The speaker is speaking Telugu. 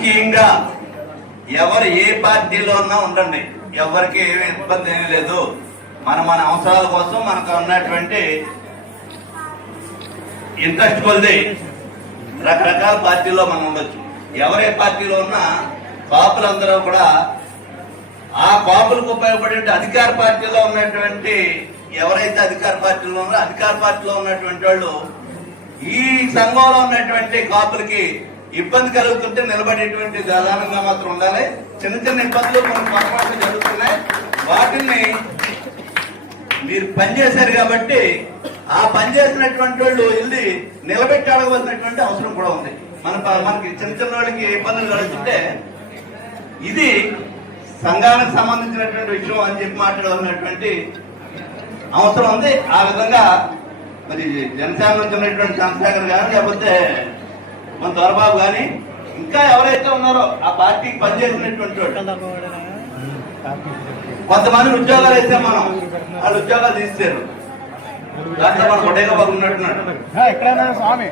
రాజకీయంగా ఎవరు ఏ పార్టీలో ఉన్నా ఉండండి. ఎవరికి ఏమి ఇబ్బంది ఏమీ లేదు. మన మన అవసరాల కోసం మనకు ఉన్నటువంటి ఇంట్రెస్ట్ కొలిది. రకరకాల పార్టీలో మనం ఉండొచ్చు. ఎవరే పార్టీలో ఉన్నా కాపులందరూ కూడా ఆ కాపులకు ఉపయోగపడే అధికార పార్టీలో ఉన్నటువంటి ఎవరైతే అధికార పార్టీలో ఉన్నారో అధికార పార్టీలో ఉన్నటువంటి వాళ్ళు ఈ సంఘంలో ఉన్నటువంటి కాపులకి ఇబ్బంది కలుగుతుంటే నిలబడేటువంటి విధానంగా మాత్రం ఉండాలి. చిన్న చిన్న ఇబ్బందులు మనం పొరపాట్లు జరుగుతున్నాయి. వాటిని మీరు పనిచేశారు కాబట్టి ఆ పని చేసినటువంటి వాళ్ళు వెళ్ళి నిలబెట్టి అడగవలసినటువంటి అవసరం కూడా ఉంది. మన మనకి చిన్న చిన్న వాళ్ళకి ఇబ్బందులు కలుగుతుంటే ఇది సంఘానికి సంబంధించినటువంటి విషయం అని చెప్పి మాట్లాడవలసినటువంటి అవసరం ఉంది. ఆ విధంగా మరి జనసేన నుంచి ఉన్నటువంటి చంద్రశేఖర్ గారు లేకపోతే మన దొరబాబు కానీ ఇంకా ఎవరైతే ఉన్నారో ఆ పార్టీకి పనిచేసినటువంటి కొంతమంది ఉద్యోగాలు అయితే మనం వాళ్ళు ఉద్యోగాలు తీస్తారు దాంట్లో మనం ఒకటేగా బాగున్నట్టున్నాడు ఎక్కడైనా స్వామి.